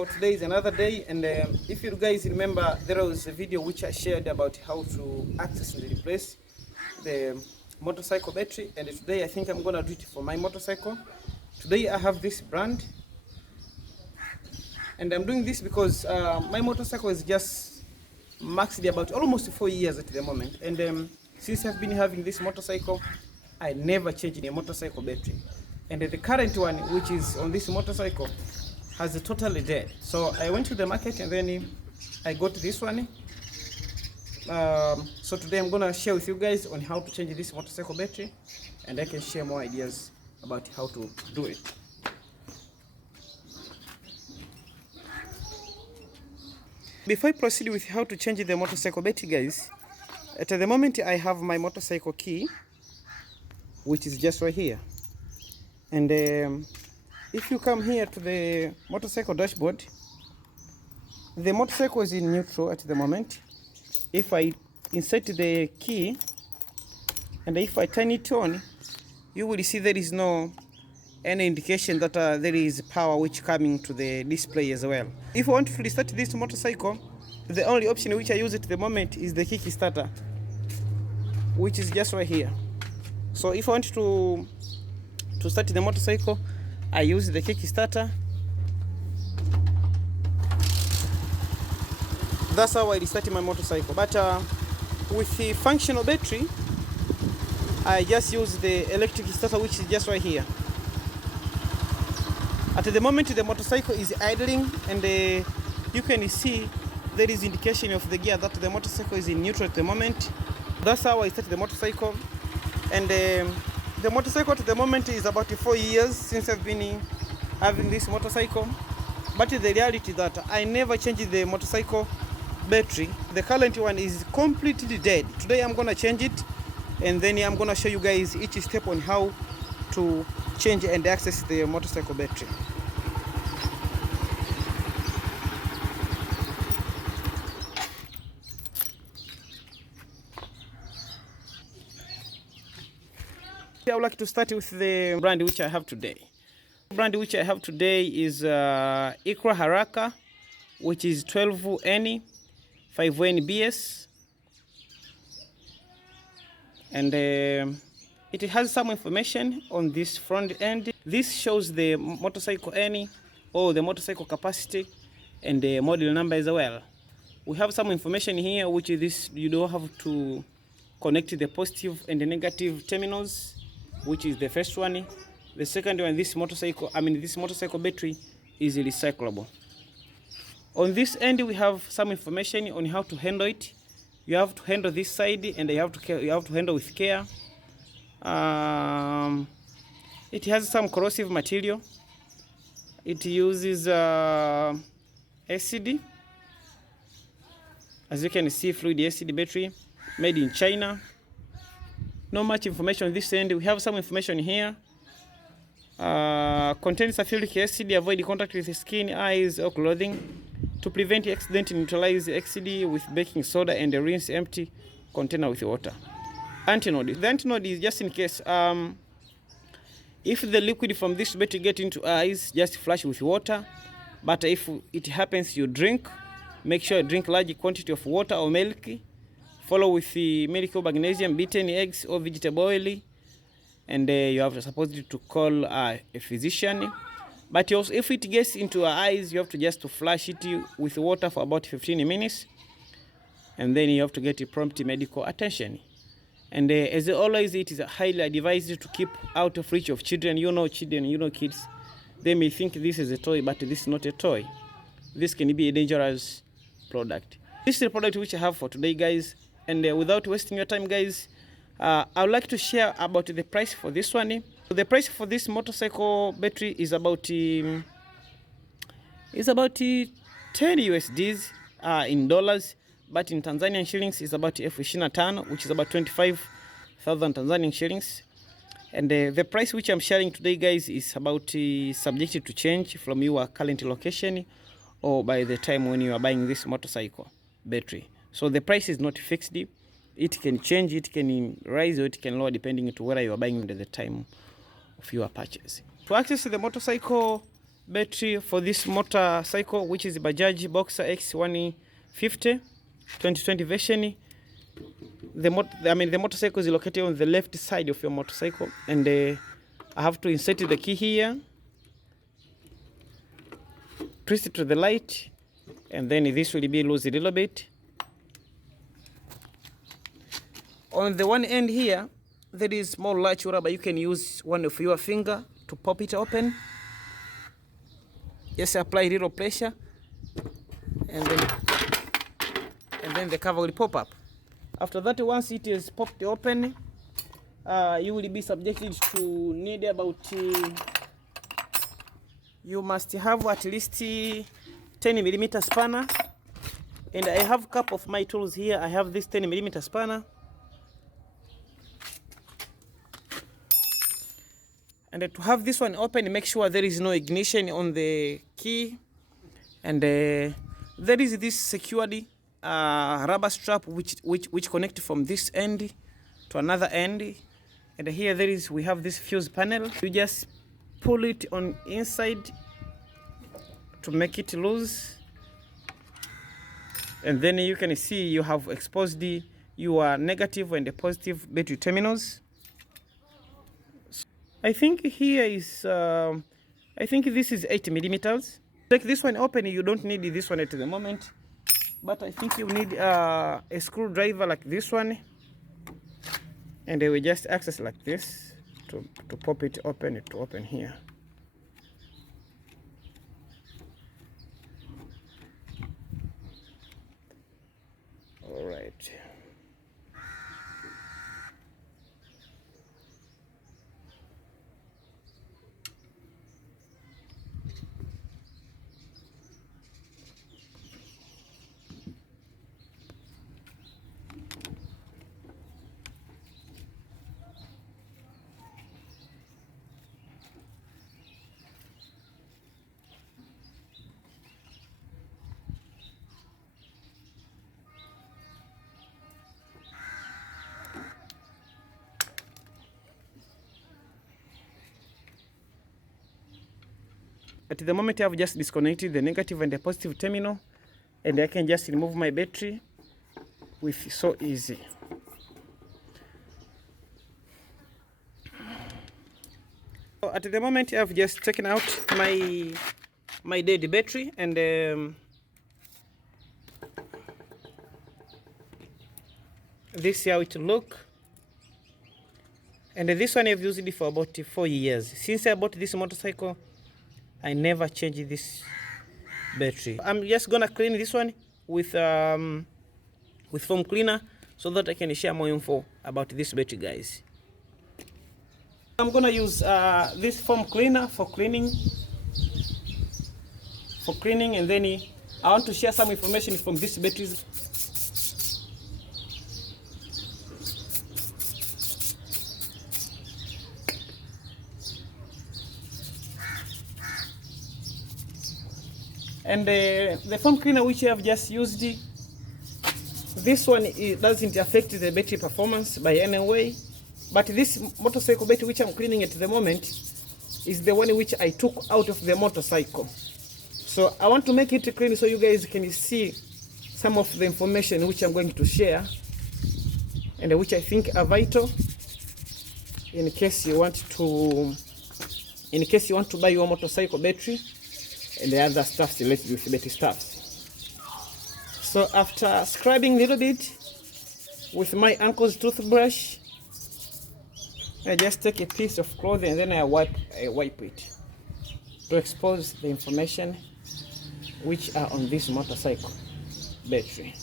So today is another day, and if you guys remember, there was a video which I shared about how to access and replace the motorcycle battery, and today I think I'm gonna do it for my motorcycle. Today I have this brand, and I'm doing this because my motorcycle is just maxed about almost 4 years at the moment, and since I've been having this motorcycle, I never changed the motorcycle battery, and the current one, which is on this motorcycle, has a totally dead. So I went to the market and then I got this one. So today I'm gonna share with you guys on how to change this motorcycle battery, and I can share more ideas about how to do it. Before I proceed with how to change the motorcycle battery, guys, at the moment I have my motorcycle key, which is just right here, and if you come here to the motorcycle dashboard, the motorcycle is in neutral at the moment. If I insert the key and if I turn it on, you will see there is no any indication that there is power which coming to the display as well. If I want to restart this motorcycle, the only option which I use at the moment is the kickstarter, which is just right here. So if I want to start the motorcycle, I use the kickstarter. That's how I restart my motorcycle. But with the functional battery, I just use the electric starter, which is just right here. At the moment, the motorcycle is idling, and you can see there is indication of the gear that the motorcycle is in neutral at the moment. That's how I start the motorcycle, and the motorcycle at the moment is about 4 years since I've been having this motorcycle. But the reality that I never changed the motorcycle battery. The current one is completely dead. Today I'm gonna change it, and then I'm gonna show you guys each step on how to change and access the motorcycle battery. I would like to start with the brand which I have today. The brand which I have today is Ikra Haraka, which is 12N 5NBS, and it has some information on this front end. This shows the motorcycle N, or the motorcycle capacity, and the model number as well. We have some information here, which is this: you don't have to connect the positive and the negative terminals, which is the first one. The second one, this motorcycle battery is recyclable. On this end, we have some information on how to handle it. You have to handle this side, and you have to handle with care. It has some corrosive material. It uses acid, as you can see, fluid acid battery, made in China. Not much information on this end. We have some information here. Contains sulfuric acid. Avoid contact with the skin, eyes, or clothing. To prevent accident, neutralize acid with baking soda and rinse empty container with water. Antinode. The antinode is just in case if the liquid from this battery get into eyes, just flush with water. But if it happens you drink, make sure you drink large quantity of water or milk. Follow with the milk or magnesium, beaten eggs or vegetable oil, and you have supposed to call a physician. But also, if it gets into our eyes, you have to just flush it with water for about 15 minutes, and then you have to get prompt medical attention. And as always, it is highly advised to keep out of reach of children. Children, kids, they may think this is a toy, but this is not a toy. This can be a dangerous product. This is the product which I have for today, guys. And without wasting your time, guys, I would like to share about the price for this one. The price for this motorcycle battery is about 10 USDs in dollars, but in Tanzanian shillings is about F25, which is about 25,000 Tanzanian shillings. And the price which I'm sharing today, guys, is about subject to change from your current location or by the time when you are buying this motorcycle battery. So the price is not fixed. It can change, it can rise, or it can lower depending to whether you are buying at the time of your purchase. To access the motorcycle battery for this motorcycle, which is Bajaj Boxer X150-2020 version. The motorcycle is located on the left side of your motorcycle, and I have to insert the key here, twist it to the light, and then this will be loose a little bit. On the one end here, there is small latch rubber. You can use one of your finger to pop it open. Just apply a little pressure, and then the cover will pop up. After that, once it is popped open, you will be subjected to need about you must have at least 10mm spanner, and I have a couple of my tools here. I have this 10mm spanner, and to have this one open, make sure there is no ignition on the key, and there is this security rubber strap which connect from this end to another end, and here we have this fuse panel. You just pull it on inside to make it loose, and then you can see you have exposed your negative and the positive battery terminals. I think here is I think this is 8mm. Take this one open. You don't need this one at the moment, but I think you need a screwdriver like this one, and we just access like this to pop it open, to open here. All right. At the moment, I've just disconnected the negative and the positive terminal, and I can just remove my battery with so easy. So at the moment, I've just taken out my dead battery, and this is how it look. And this one I've used it for about 4 years. Since I bought this motorcycle, I never changed this battery. I'm just gonna clean this one with foam cleaner so that I can share more info about this battery, guys. I'm gonna use this foam cleaner for cleaning, and then I want to share some information from this batteries. And the foam cleaner which I have just used, this one doesn't affect the battery performance by any way. But this motorcycle battery which I'm cleaning at the moment is the one which I took out of the motorcycle. So I want to make it clean so you guys can see some of the information which I'm going to share, and which I think are vital in case you want to buy your motorcycle battery and the other stuff related with battery stuffs. So after scrubbing a little bit with my uncle's toothbrush, I just take a piece of cloth and then I wipe it to expose the information which are on this motorcycle battery.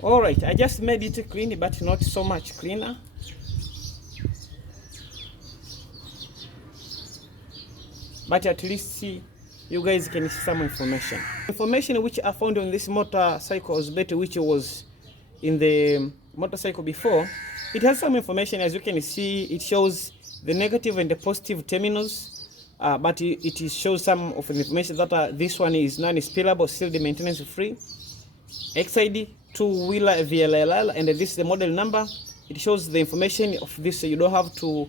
All right, I just made it clean, but not so much cleaner. but at least you guys can see some information. Information which are found on this motorcycle's battery, which was in the motorcycle before, it has some information. As you can see, it shows the negative and the positive terminals, but it shows some of the information that this one is non-spillable, sealed, maintenance free, XID, two-wheeler VLLL, and this is the model number. It shows the information of this, so you don't have to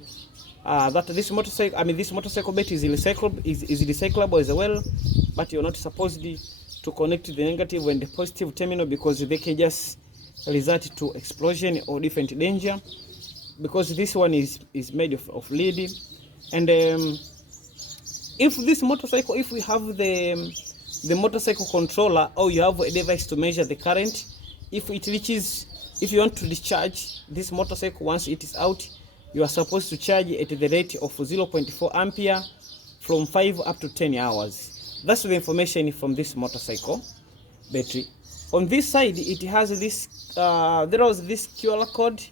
that this motorcycle battery is recyclable as well, but you're not supposed to connect the negative and the positive terminal, because they can just result to explosion or different danger, because this one is made of lead. And if this motorcycle, if we have the motorcycle controller, or you have a device to measure the current, if you want to discharge this motorcycle once it is out, you are supposed to charge at the rate of 0.4 ampere from 5 up to 10 hours. That's the information from this motorcycle battery. On this side, it has this, there was this QR code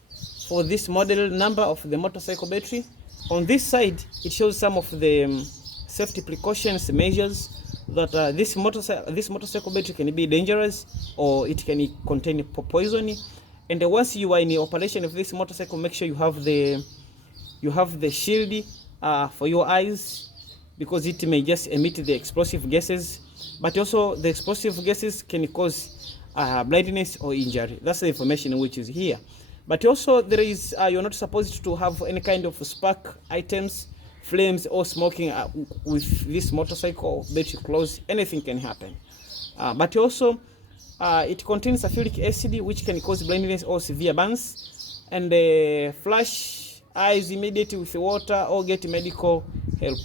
for this model number of the motorcycle battery. On this side, it shows some of the safety precautions, measures that this motorcycle battery can be dangerous, or it can contain poison. And once you are in the operation of this motorcycle, make sure you have the shield for your eyes, because it may just emit the explosive gases, but also the explosive gases can cause blindness or injury. That's the information which is here. But also there is, you're not supposed to have any kind of spark items, flames, or smoking with this motorcycle battery closed. Anything can happen. But also it contains sulfuric acid, which can cause blindness or severe burns, and flush eyes immediately with water or get medical help.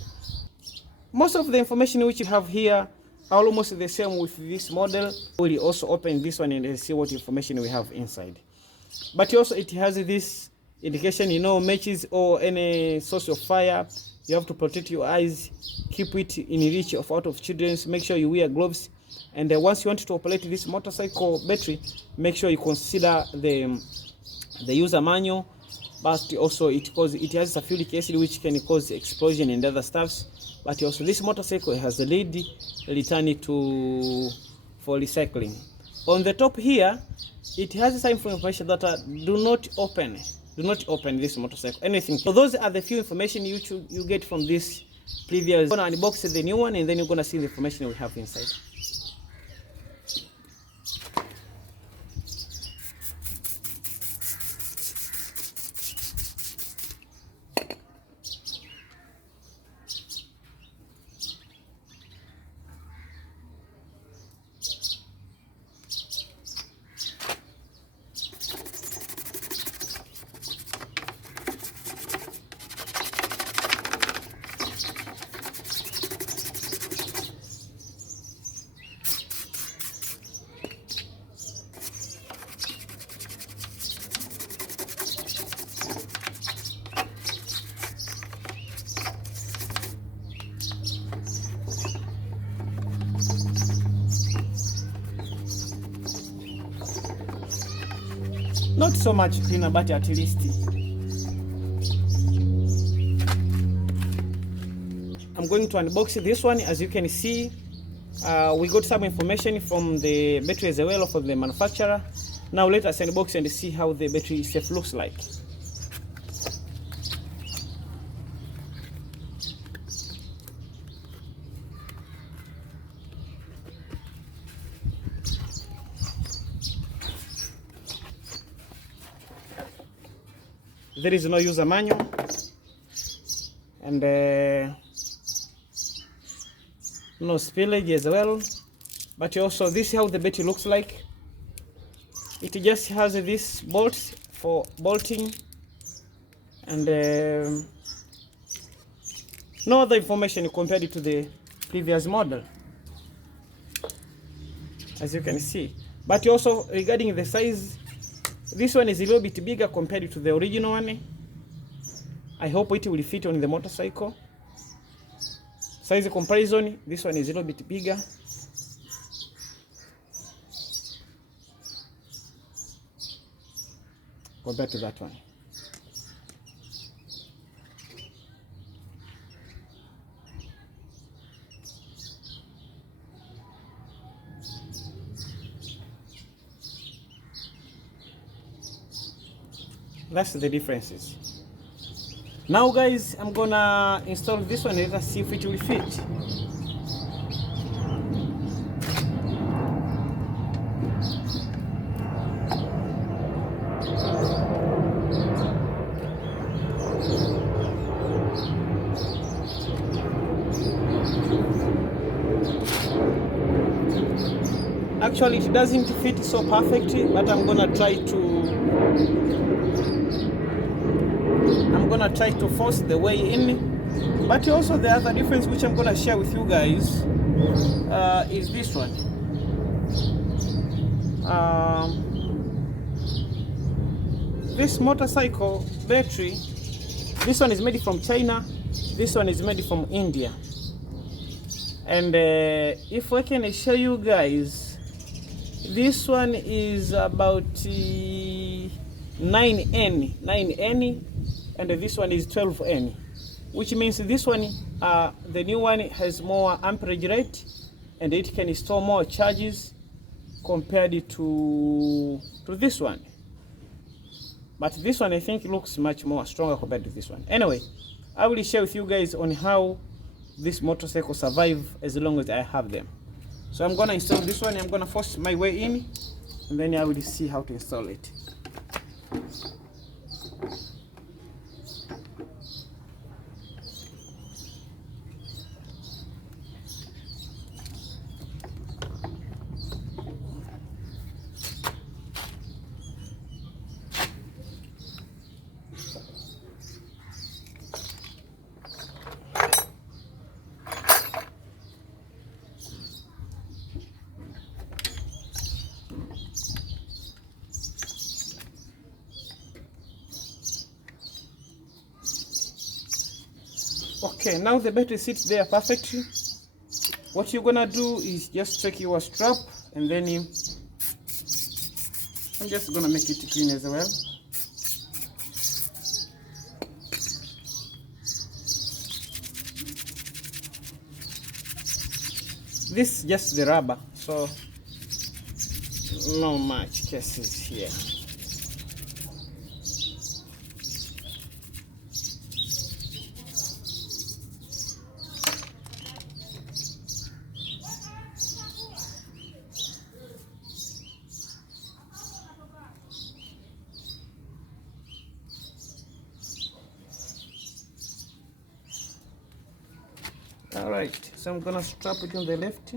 Most of the information which you have here are almost the same with this model. We'll also open this one and see what information we have inside. But also it has this indication, matches or any source of fire. You have to protect your eyes, keep it in reach of out of children. Make sure you wear gloves. And once you want to operate this motorcycle battery, make sure you consider the user manual. But also it has sulfuric acid, which can cause explosion and other stuffs. But also this motorcycle has a lead return for recycling. On the top here, it has some information that do not open this motorcycle, anything. So those are the few information you get from this previous. I'm gonna unbox the new one, and then you're gonna see the information we have inside. Not so much cleaner, but at least I'm going to unbox this one. As you can see, we got some information from the battery as well, from the manufacturer. Now let us unbox and see how the battery itself looks like. There is no user manual, and no spillage as well. But also this is how the battery looks like. It just has this bolts for bolting, and no other information compared to the previous model, as you can see. But also regarding the size, this one is a little bit bigger compared to the original one. I hope it will fit on the motorcycle. Size comparison, this one is a little bit bigger. Compared to that one. That's the differences. Now guys, I'm gonna install this one and let us see if it will fit. Actually, it doesn't fit so perfectly, but I'm gonna try to force the way in. But also the other difference which I'm gonna share with you guys is this one. This motorcycle battery, this one is made from China, this one is made from India. And if I can show you guys, this one is about 9N, and this one is 12N, which means this one, the new one has more amperage rate, and it can store more charges compared to this one. But this one I think looks much more stronger compared to this one. Anyway, I will share with you guys on how this motorcycle survive as long as I have them. So I'm gonna install this one. I'm gonna force my way in, and then I will see how to install it. Okay, now the battery sits there perfectly. What you're gonna do is just check your strap, and then I'm just gonna make it clean as well. This is just the rubber, so no much cases here. Alright, so I'm gonna strap it on the left.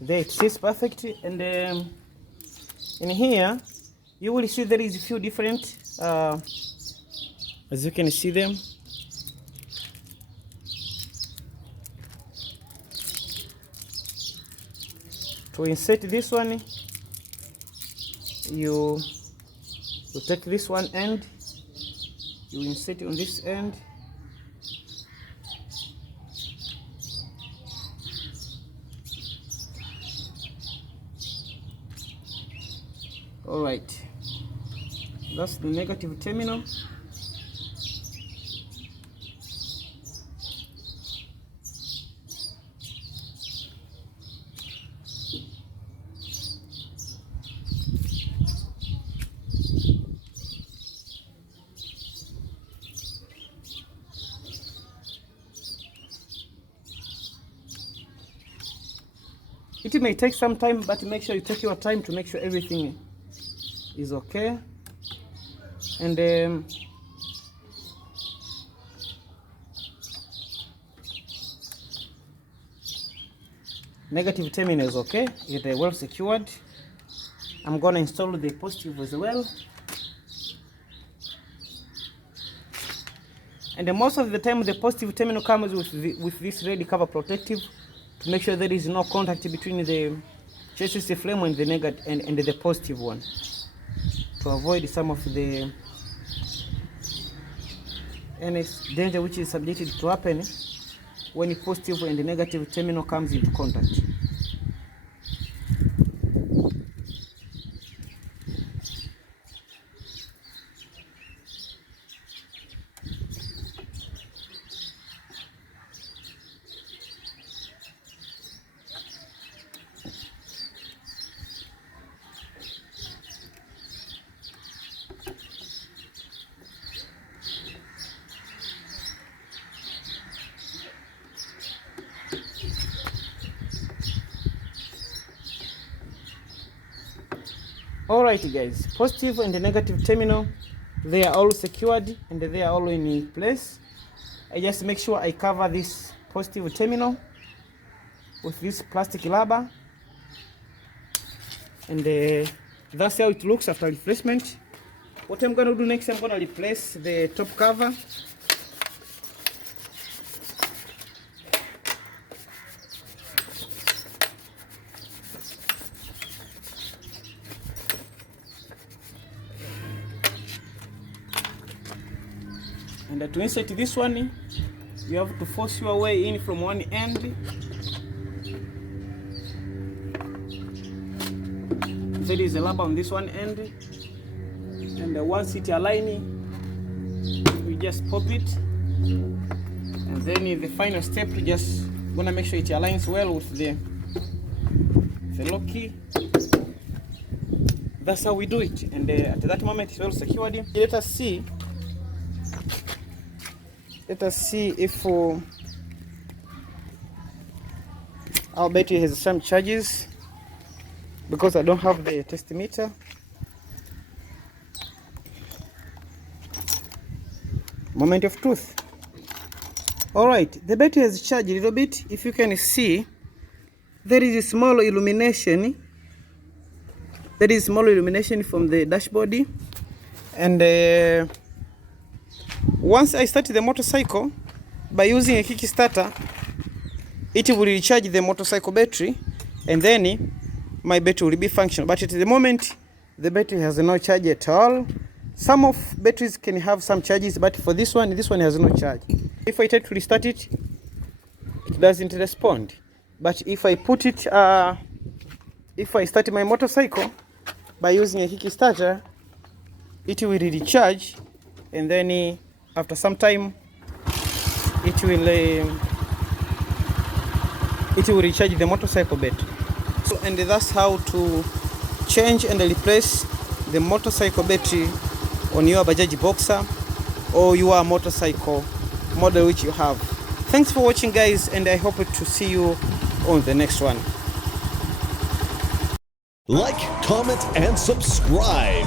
There it sits perfectly, and in here you will see there is a few different, as you can see them. To insert this one, you take this one end, you insert it on this end, all right, that's the negative terminal. It may take some time, but make sure you take your time to make sure everything is okay. And negative terminal is okay, it's well secured. I'm gonna install the positive as well. And most of the time the positive terminal comes with this red cover protective, to make sure there is no contact between the chassis flame and the negative and the positive one, to avoid some of the any danger which is subjected to happen when the positive and the negative terminal comes into contact. Alright guys, positive and the negative terminal, they are all secured and they are all in place. I just make sure I cover this positive terminal with this plastic rubber, and that's how it looks after replacement. What I'm going to do next, I'm going to replace the top cover. And to insert this one, you have to force your way in from one end. There is a rubber on this one end, and once it aligns, we just pop it, and then in the final step, we just gonna make sure it aligns well with the lock key. That's how we do it, and at that moment it's well secured. Let us see if our battery has some charges, because I don't have the test meter. Moment of truth. Alright, the battery has charged a little bit. If you can see, there is a small illumination. There is small illumination from the dashboard, and once I start the motorcycle by using a Kickstarter, it will recharge the motorcycle battery, and then my battery will be functional. But at the moment, the battery has no charge at all. Some of batteries can have some charges, but for this one has no charge. If I try to restart it, it doesn't respond. But if I put it, if I start my motorcycle by using a Kickstarter, it will recharge, and then after some time, it will recharge the motorcycle battery. So, and that's how to change and replace the motorcycle battery on your Bajaj Boxer or your motorcycle model which you have. Thanks for watching guys, and I hope to see you on the next one. Like, comment, and subscribe.